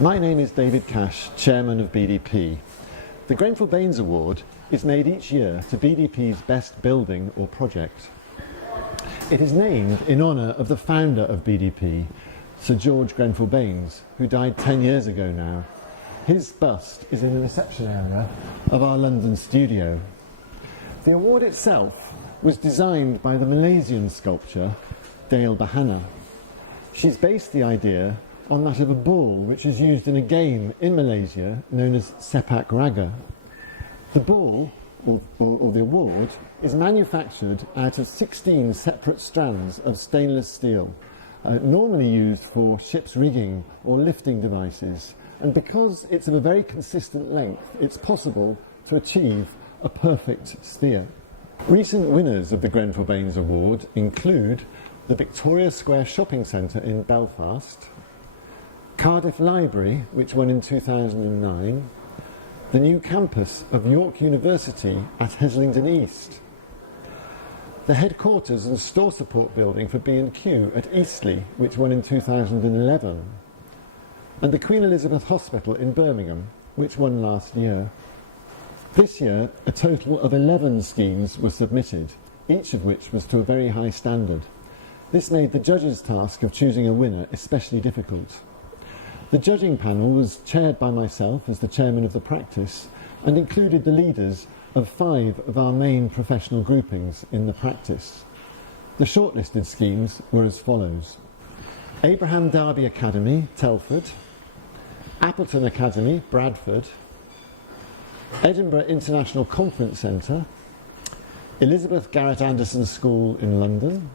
My name is David Cash, Chairman of BDP. The Grenfell Baines Award is made each year to BDP's best building or project. It is named in honour of the founder of BDP, Sir George Grenfell Baines, who died 10 years ago now. His bust is in the reception area of our London studio. The award itself was designed by the Malaysian sculptor Dale Bahana. She's based the idea on that of a ball which is used in a game in Malaysia known as sepak raga. The ball, or the award, is manufactured out of 16 separate strands of stainless steel, normally used for ship's rigging or lifting devices. And because it's of a very consistent length, it's possible to achieve a perfect sphere. Recent winners of the Grenfell Baines Award include the Victoria Square Shopping Centre in Belfast, Cardiff Library, which won in 2009, the new campus of York University at Heslington East, the headquarters and store support building for B&Q at Eastleigh, which won in 2011, and the Queen Elizabeth Hospital in Birmingham, which won last year. This year, a total of 11 schemes were submitted, each of which was to a very high standard. This made the judges' task of choosing a winner especially difficult. The judging panel was chaired by myself as the chairman of the practice and included the leaders of 5 of our main professional groupings in the practice. The shortlisted schemes were as follows: Abraham Darby Academy, Telford; Appleton Academy, Bradford; Edinburgh International Conference Centre; Elizabeth Garrett Anderson School in London;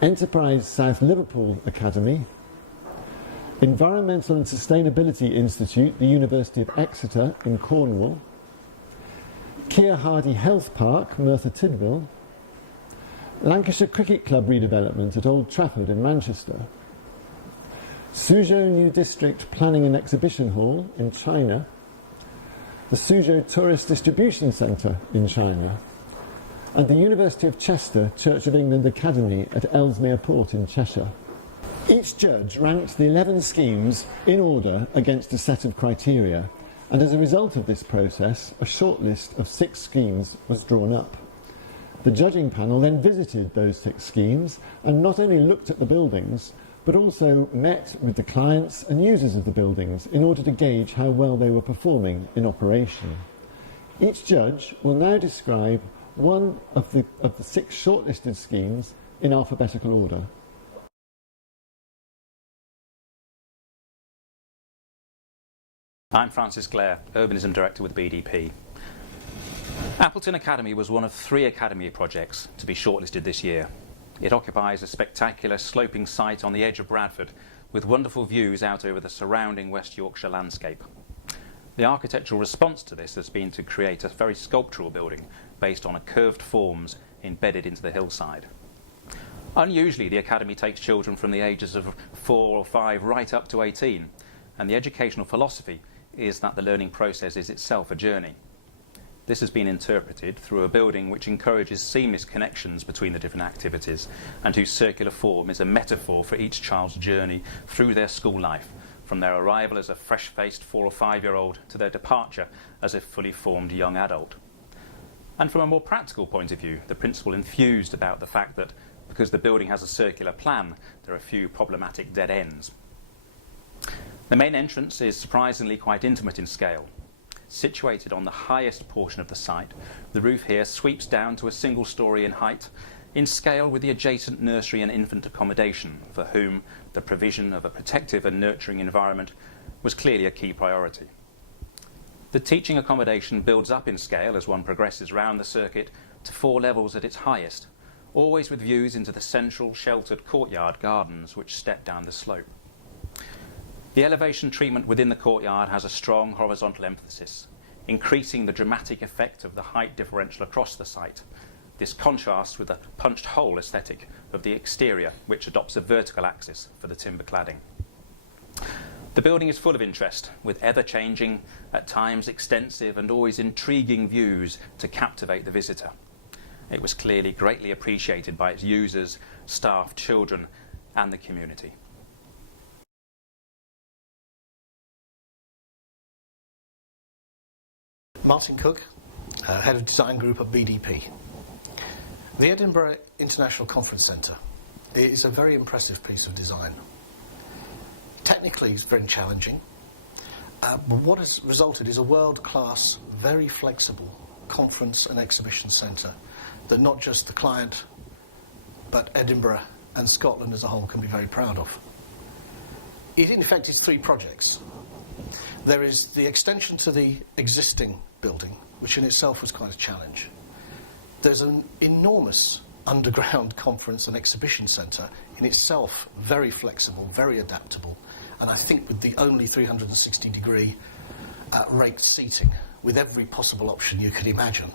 Enterprise South Liverpool Academy; Environmental and Sustainability Institute, the University of Exeter in Cornwall; Keir Hardie Health Park, Merthyr Tydfil; Lancashire Cricket Club redevelopment at Old Trafford in Manchester; Suzhou New District Planning and Exhibition Hall in China; the Suzhou Tourist Distribution Centre in China; and the University of Chester Church of England Academy at Ellesmere Port in Cheshire. Each judge ranked the 11 schemes in order against a set of criteria, and as a result of this process, a shortlist of 6 schemes was drawn up. The judging panel then visited those 6 schemes and not only looked at the buildings, but also met with the clients and users of the buildings in order to gauge how well they were performing in operation. Each judge will now describe one of the 6 shortlisted schemes in alphabetical order. I'm Francis Blair, Urbanism Director with BDP. Appleton Academy was one of 3 academy projects to be shortlisted this year. It occupies a spectacular sloping site on the edge of Bradford with wonderful views out over the surrounding West Yorkshire landscape. The architectural response to this has been to create a very sculptural building based on curved forms embedded into the hillside. Unusually, the Academy takes children from the ages of 4 or 5 right up to 18, and the educational philosophy is that the learning process is itself a journey. This has been interpreted through a building which encourages seamless connections between the different activities and whose circular form is a metaphor for each child's journey through their school life, from their arrival as a fresh-faced 4 or 5-year-old to their departure as a fully formed young adult. And from a more practical point of view, the principle infused about the fact that because the building has a circular plan, there are few problematic dead ends. The main entrance is surprisingly quite intimate in scale. Situated on the highest portion of the site, the roof here sweeps down to a single story in height, in scale with the adjacent nursery and infant accommodation, for whom the provision of a protective and nurturing environment was clearly a key priority. The teaching accommodation builds up in scale as one progresses round the circuit to 4 levels at its highest, always with views into the central sheltered courtyard gardens which step down the slope. The elevation treatment within the courtyard has a strong horizontal emphasis, increasing the dramatic effect of the height differential across the site. This contrasts with the punched hole aesthetic of the exterior, which adopts a vertical axis for the timber cladding. The building is full of interest, with ever-changing, at times extensive and always intriguing views to captivate the visitor. It was clearly greatly appreciated by its users, staff, children, and the community. Martin Cook, Head of Design Group at BDP. The Edinburgh International Conference Centre is a very impressive piece of design. Technically it's very challenging, but what has resulted is a world-class, very flexible conference and exhibition centre that not just the client but Edinburgh and Scotland as a whole can be very proud of. It in effect is three projects. There is the extension to the existing building, which in itself was quite a challenge. There's an enormous underground conference and exhibition centre, in itself very flexible, very adaptable, and I think with the only 360-degree raked seating, with every possible option you could imagine.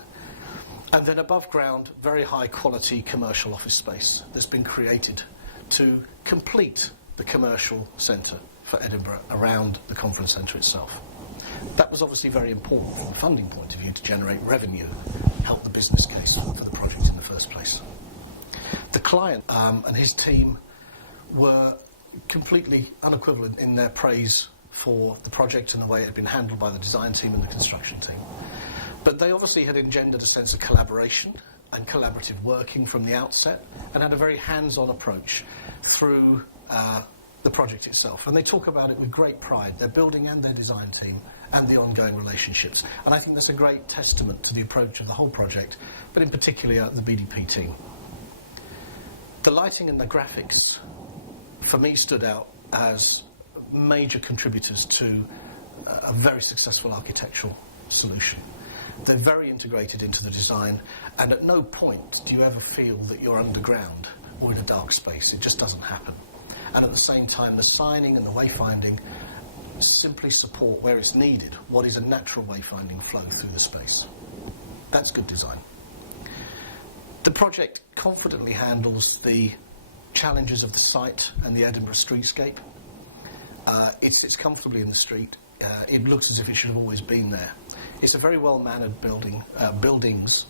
And then above ground, very high quality commercial office space that's been created to complete the commercial centre for Edinburgh around the conference centre itself. That was obviously very important from a funding point of view to generate revenue, help the business case for the project in the first place. The client and his team were completely unequivalent in their praise for the project and the way it had been handled by the design team and the construction team. But they obviously had engendered a sense of collaboration and collaborative working from the outset and had a very hands-on approach through the project itself. And they talk about it with great pride, their building and their design team and the ongoing relationships. And I think that's a great testament to the approach of the whole project, but in particular the BDP team. The lighting and the graphics, for me, stood out as major contributors to a very successful architectural solution. They're very integrated into the design, and at no point do you ever feel that you're underground or in a dark space. It just doesn't happen. And at the same time, the signing and the wayfinding simply support where it's needed what is a natural wayfinding flow through the space. That's good design. The project confidently handles the challenges of the site and the Edinburgh streetscape. It sits comfortably in the street. It looks as if it should have always been there. It's a very well-mannered buildings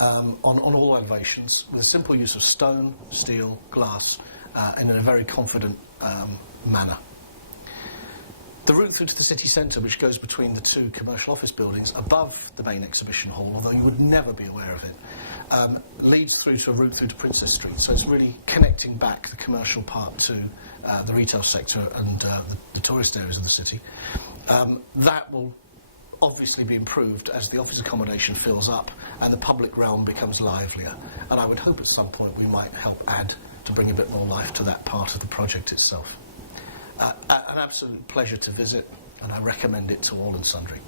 on all elevations, with a simple use of stone, steel, glass, and in a very confident manner. The route through to the city centre, which goes between the two commercial office buildings above the main exhibition hall, although you would never be aware of it, leads through to a route through to Princess Street. So it's really connecting back the commercial part to the retail sector and the tourist areas of the city. That will obviously be improved as the office accommodation fills up and the public realm becomes livelier. And I would hope at some point we might help add to bring a bit more life to that part of the project itself. An absolute pleasure to visit, and I recommend it to all and sundry.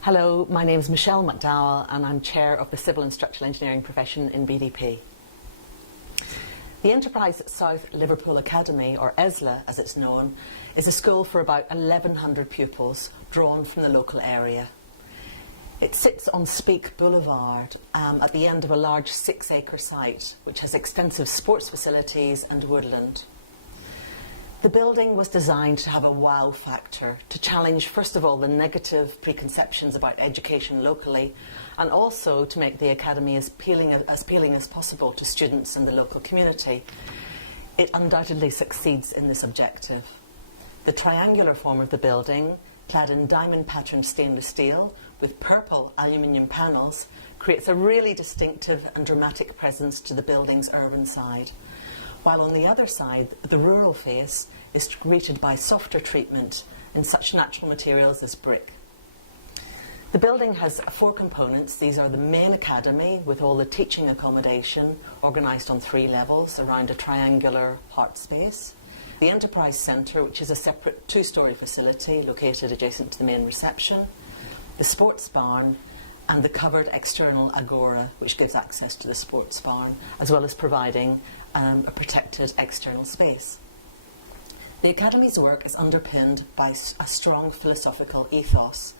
Hello, my name is Michelle McDowell and I'm Chair of the Civil and Structural Engineering profession in BDP. The Enterprise South Liverpool Academy, or ESLA as it's known, is a school for about 1,100 pupils drawn from the local area. It sits on Speke Boulevard at the end of a large 6-acre site which has extensive sports facilities and woodland. The building was designed to have a wow factor, to challenge first of all the negative preconceptions about education locally, and also to make the academy as appealing as possible to students in the local community. It undoubtedly succeeds in this objective. The triangular form of the building, clad in diamond patterned stainless steel with purple aluminium panels, creates a really distinctive and dramatic presence to the building's urban side, while on the other side the rural face is greeted by softer treatment in such natural materials as brick. The building has 4 components. These are the main academy with all the teaching accommodation organised on 3 levels around a triangular heart space, the Enterprise Centre, which is a separate 2-storey facility located adjacent to the main reception, the sports barn, and the covered external agora, which gives access to the sports barn, as well as providing a protected external space. The Academy's work is underpinned by a strong philosophical ethos.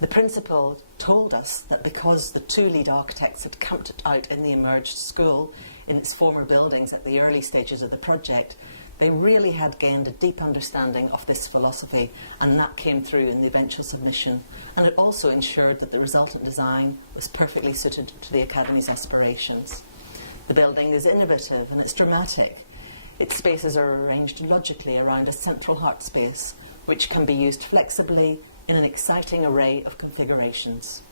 The principal told us that because the 2 lead architects had camped it out in the emerged school in its former buildings at the early stages of the project, they really had gained a deep understanding of this philosophy, and that came through in the eventual submission. And it also ensured that the resultant design was perfectly suited to the Academy's aspirations. The building is innovative and it's dramatic. Its spaces are arranged logically around a central heart space, which can be used flexibly in an exciting array of configurations.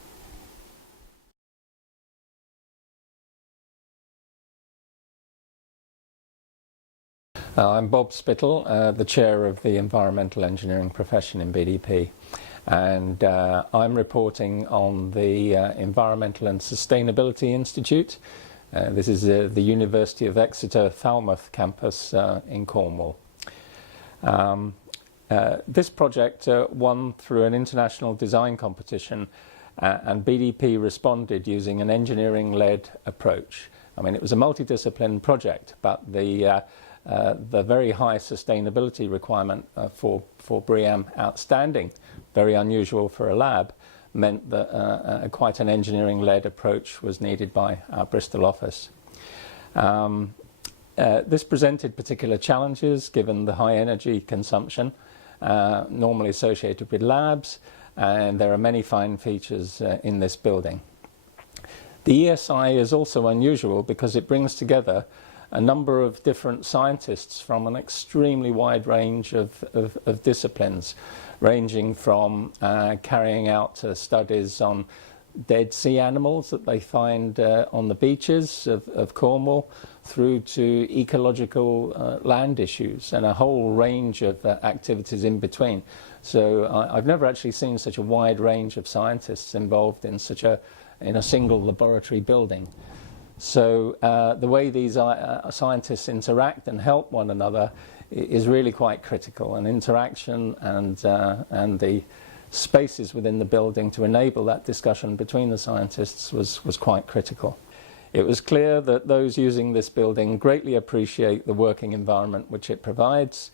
I'm Bob Spittle, the chair of the environmental engineering profession in BDP, and I'm reporting on the Environmental and Sustainability Institute. This is the University of Exeter Falmouth campus in Cornwall. This project won through an international design competition, and BDP responded using an engineering-led approach. I mean, it was a multidiscipline project, but the very high sustainability requirement for BREEAM Outstanding, very unusual for a lab, meant that quite an engineering-led approach was needed by our Bristol office. This presented particular challenges given the high energy consumption normally associated with labs, and there are many fine features in this building. The ESI is also unusual because it brings together a number of different scientists from an extremely wide range of disciplines, ranging from carrying out studies on dead sea animals that they find on the beaches of Cornwall, through to ecological land issues and a whole range of activities in between. So I've never actually seen such a wide range of scientists involved in in a single laboratory building. So the way these scientists interact and help one another is really quite critical, and interaction and the spaces within the building to enable that discussion between the scientists was quite critical. It was clear that those using this building greatly appreciate the working environment which it provides,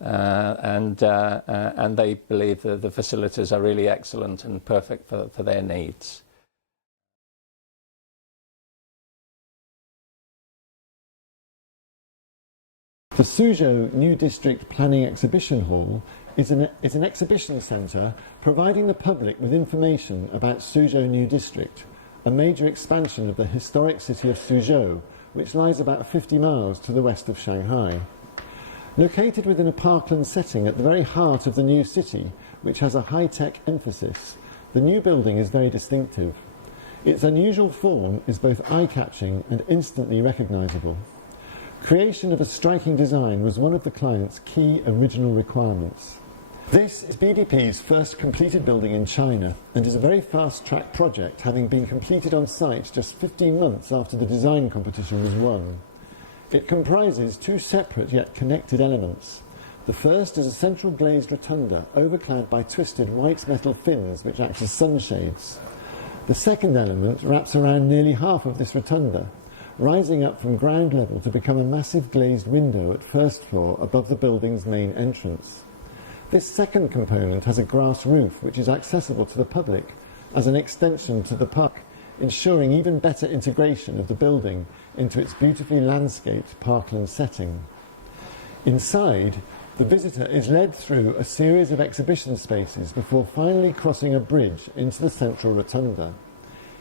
and they believe that the facilities are really excellent and perfect for their needs. The Suzhou New District Planning Exhibition Hall is an exhibition centre providing the public with information about Suzhou New District, a major expansion of the historic city of Suzhou, which lies about 50 miles to the west of Shanghai. Located within a parkland setting at the very heart of the new city, which has a high-tech emphasis, the new building is very distinctive. Its unusual form is both eye-catching and instantly recognisable. Creation of a striking design was one of the client's key original requirements. This is BDP's first completed building in China and is a very fast-track project, having been completed on site just 15 months after the design competition was won. It comprises two separate yet connected elements. The first is a central glazed rotunda overclad by twisted white metal fins which act as sunshades. The second element wraps around nearly half of this rotunda, rising up from ground level to become a massive glazed window at first floor above the building's main entrance. This second component has a grass roof which is accessible to the public as an extension to the park, ensuring even better integration of the building into its beautifully landscaped parkland setting. Inside, the visitor is led through a series of exhibition spaces before finally crossing a bridge into the central rotunda.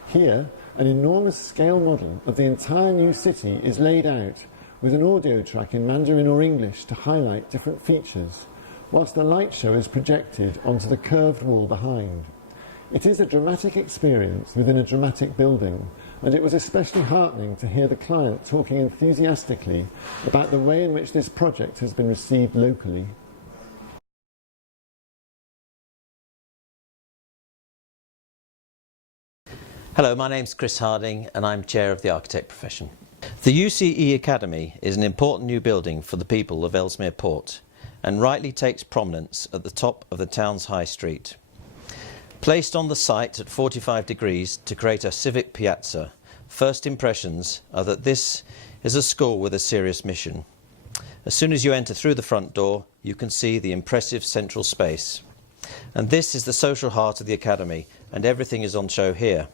Here, an enormous scale model of the entire new city is laid out with an audio track in Mandarin or English to highlight different features, whilst the light show is projected onto the curved wall behind. It is a dramatic experience within a dramatic building, and it was especially heartening to hear the client talking enthusiastically about the way in which this project has been received locally. Hello, my name's Chris Harding and I'm Chair of the Architect profession. The UCE Academy is an important new building for the people of Ellesmere Port and rightly takes prominence at the top of the town's high street. Placed on the site at 45 degrees to create a civic piazza, first impressions are that this is a school with a serious mission. As soon as you enter through the front door, you can see the impressive central space. And this is the social heart of the Academy, and everything is on show here.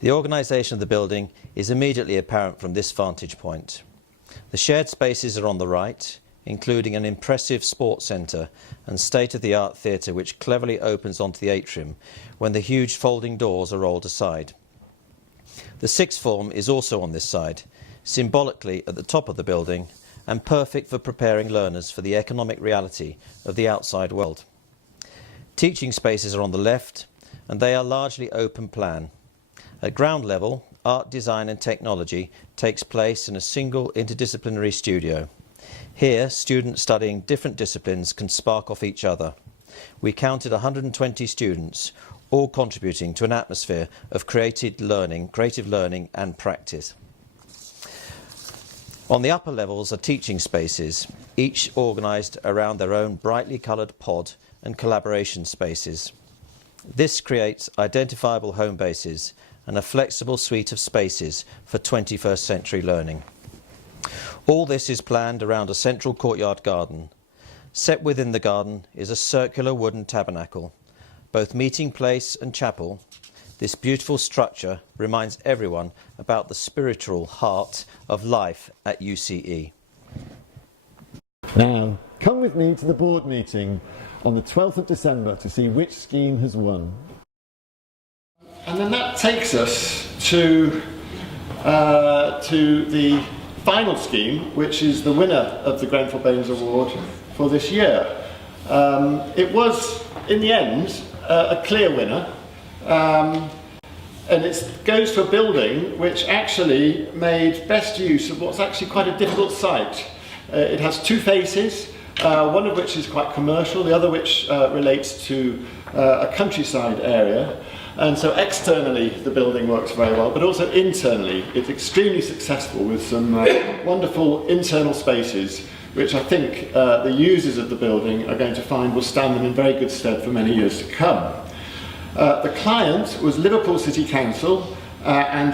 The organisation of the building is immediately apparent from this vantage point. The shared spaces are on the right, including an impressive sports centre and state-of-the-art theatre which cleverly opens onto the atrium when the huge folding doors are rolled aside. The sixth form is also on this side, symbolically at the top of the building, and perfect for preparing learners for the economic reality of the outside world. Teaching spaces are on the left, and they are largely open plan. At ground level, art, design and technology takes place in a single interdisciplinary studio. Here, students studying different disciplines can spark off each other. We counted 120 students, all contributing to an atmosphere of creative learning and practice. On the upper levels are teaching spaces, each organised around their own brightly coloured pod and collaboration spaces. This creates identifiable home bases and a flexible suite of spaces for 21st century learning. All this is planned around a central courtyard garden. Set within the garden is a circular wooden tabernacle, both meeting place and chapel. This beautiful structure reminds everyone about the spiritual heart of life at UCE. Now, come with me to the board meeting on the 12th of December to see which scheme has won. And then that takes us to the final scheme, which is the winner of the Grenfell Baines Award for this year. It was, in the end, a clear winner. And it goes to a building which actually made best use of what's actually quite a difficult site. It has two faces, one of which is quite commercial, the other which relates to a countryside area. And so externally the building works very well, but also internally it's extremely successful with some wonderful internal spaces which I think the users of the building are going to find will stand them in very good stead for many years to come. The client was Liverpool City Council and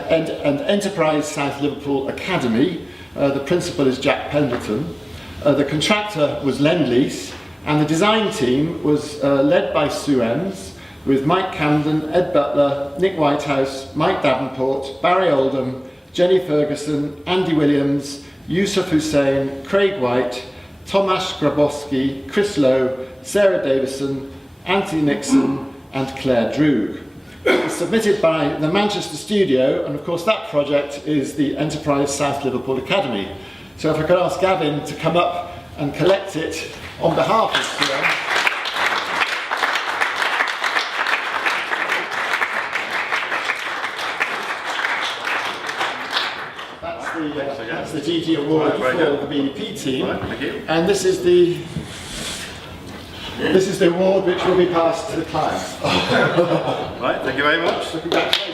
Enterprise South Liverpool Academy. The principal is Jack Pendleton. The contractor was Lend-Lease, and the design team was led by Sue Ems, with Mike Camden, Ed Butler, Nick Whitehouse, Mike Davenport, Barry Oldham, Jenny Ferguson, Andy Williams, Yusuf Hussain, Craig White, Tomasz Grabowski, Chris Lowe, Sarah Davison, Anthony Nixon and Claire Droog. It was submitted by the Manchester studio, and of course that project is the Enterprise South Liverpool Academy. So if I could ask Gavin to come up and collect it on behalf of CM. That's the GG award for the BDP team, and this is the award which will be passed to the client. Right, thank you very much. So congratulations.